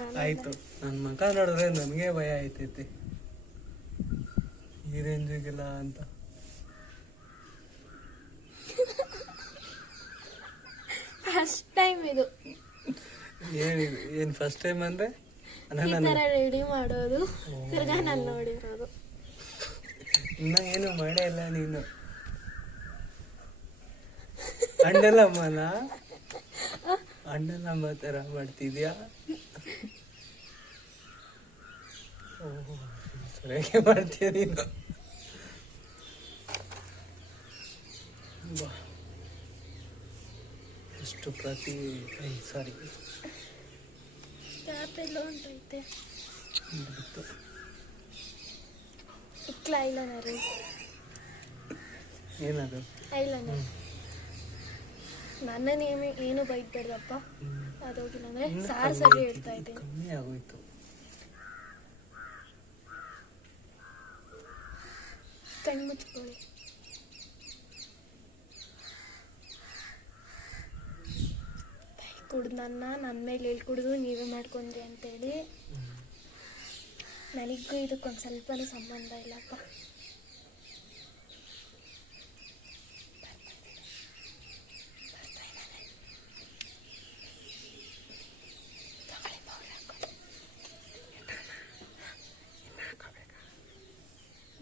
ಆಯ್ತು. ನನ್ನ ಮಗ ನೋಡಿದ್ರೆ ನನಗೆ ಭಯ ಆಯ್ತೈತಿ ಈ ರೇಂಜಿಗಿಲ್ಲ ಅಂತ. ಫಸ್ಟ್ ಟೈಮ್ ಇದು. ಏನ್ ಫಸ್ಟ್ ಟೈಮ್ ಅಂದ್ರೆ ರೆಡಿ ಮಾಡೋದು ತಿರ್ಗಾ ನಾನು ನೋಡಿರೋದು. ಇನ್ನ ಏನು ಮಾಡೇ ಇಲ್ಲ ನೀನು. ಅಣ್ಣಲ್ಲಮ್ಮನ ಅಣ್ಣಲ್ಲಮ್ಮ ತರ ಮಾಡ್ತಿದ್ಯಾ? ಸರಿಯಾಗಿ ಮಾಡ್ತೀಯ ನೀನು. ಎಷ್ಟು ಪ್ರತಿ ಸಾರಿ ಉಂಟೈತೆ ಇಕ್ಲ ಐಲೈನರ್. ಏನದು ಐಲೈನರ್? ನನ್ನ ಏನು ಬೈಟ್ಬೇಡ್ದಪ್ಪ, ಅದೋಗಿಲ್ಲ ಅಂದ್ರೆ ಸಾರಿ ಹೇಳ್ತಾ ಇದ್ದೀನಿ. ಕಮ್ಮಿ ಆಗೋಯ್ತು. ಕಣ್ಣು ಮುಚ್ಕೊಳ್ಳಿ. ಕುಡ್ದು ನನ್ನ ಮೇಲೆ ಹೇಳ್ಕೊಡುದು ನೀವೇ ಮಾಡ್ಕೊಂಡ್ರಿ ಅಂತೇಳಿ. ನನಗೂ ಇದಕ್ಕೊಂದು ಸ್ವಲ್ಪನೂ ಸಂಬಂಧ ಇಲ್ಲಪ್ಪ.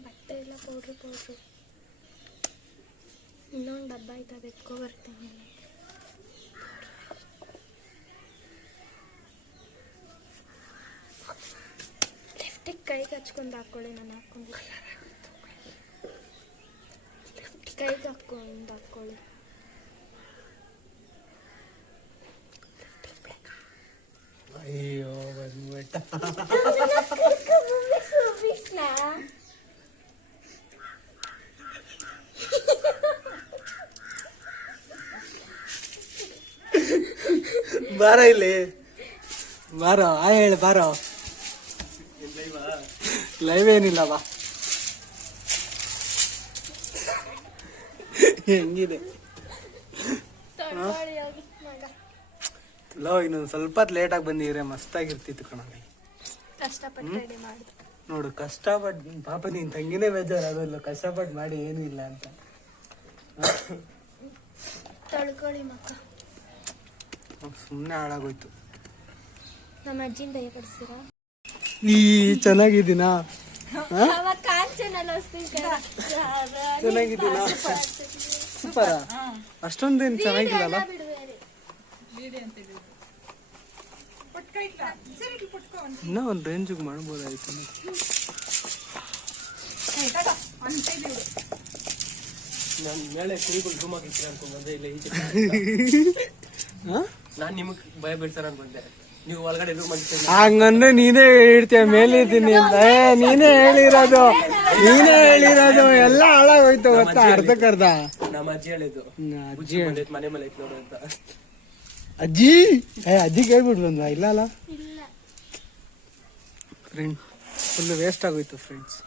ಬಟ್ಟೆ ಎಲ್ಲ ಪೌಡ್ರು ಇನ್ನೊಂದು ಡಬ್ಬ ಆಯ್ತದೆ, ಎತ್ಕೊ ಬರ್ತೀನಿ. ಲಿಫ್ಟಿಗೆ ಕೈಗೆ ಹಚ್ಕೊಂಡು ಹಾಕ್ಕೊಳ್ಳಿ. ನಾನು ಹಾಕ್ಕೊಂಡು ಕೈಗೆ ಹಾಕ್ಕೊಳ್ಳಿ. ಅಯ್ಯೋ ಬಂದ್ಬಿಟ್ಟ. ಬಾರ ಇಲ್ಲಿ ಬಾರೋ. ಹೇಳಿ ಬಾರೋ. ಲೈವ್ ಏನಿಲ್ಲ ಬಾ. ಹೆಂಗಿದೆ ಲೋ? ಇನ್ನೊಂದು ಸ್ವಲ್ಪ ಲೇಟಾಗಿ ಬಂದಿದ್ರೆ ಮಸ್ತಾಗಿರ್ತಿತ್ತು ಕಣ. ಕಷ್ಟಪಟ್ಟು ರೆಡಿ ಮಾಡಿದೆ ನೋಡು, ಕಷ್ಟಪಟ್ಟು ಪಾಪ ನೀನ್ ತಂಗಿನೇ ಬೇಜಾರಾಗಲ್ಲ, ಕಷ್ಟಪಟ್ಟು ಮಾಡಿ ಏನೂ ಇಲ್ಲ ಅಂತ. ತಳ್ಕೊಳ್ಳಿ ಮಕ್ಕ. ಸುಮ್ಮನೆ ಹಾಳಾಗೋಯ್ತು. ನಮ್ಮ ಅಜ್ಜಿನ ದಯ ಪಡಿಸ್ತೀರಾ? ಈ ಚೆನ್ನಾಗಿದ್ದೀನಾ? ಚೆನ್ನಾಗಿದ್ದೀನಾ? ಸೂಪರ. ಅಷ್ಟೊಂದೇನು ಚೆನ್ನಾಗಿಲ್ಲಲ್ಲ? ಇನ್ನೂ ಒಂದು ರೇಂಜಿಗೆ ಮಾಡ್ಬೋದಾಯ್ತು. ನಾನು ಮೇಲೆ ಕುರಿಗಳು ರೂಮ್ ಆಗಿರ್ತೀರ ಅನ್ಕೊಂಡ್ಬಂದೆ. ಇಲ್ಲ ಈಚೆ ನಾನು ನಿಮಗೆ ಭಯ ಬೀಳ್ತಾರ ಅನ್ಕೊಂಡೆ. ನೀವು ಒಳಗಡೆ ರೂಮ್ ಅಂತ ಹಂಗಂದ್ರೆ ನೀನೇ ಹೇಳ್ತೀಯ ಮೇಲಿದ್ದೀನಿ ಅಂತ. ನೀನೇ ಹೇಳಿರೋದು ಎಲ್ಲ ಹಾಳಾಗೋಯ್ತು ಗೊತ್ತಾ, ಅರ್ಧಕ್ಕರ್ಧ. ನಮ್ಮ ಅಜ್ಜಿ ಹೇಳಿದ್ದು, ಅಜ್ಜಿ ಮನೆ ಮೇಲೆ ಐತ್ ನೋಡು ಅಂತ. ಅಜ್ಜಿಗೆ ಹೇಳ್ಬಿಟ್ಟು ಬಂದ್ವಾ? ಇಲ್ಲ ಅಲ್ಲ ಫ್ರೆಂಡ್, ಫುಲ್ ವೇಸ್ಟ್ ಆಗೋಯ್ತು ಫ್ರೆಂಡ್ಸ್.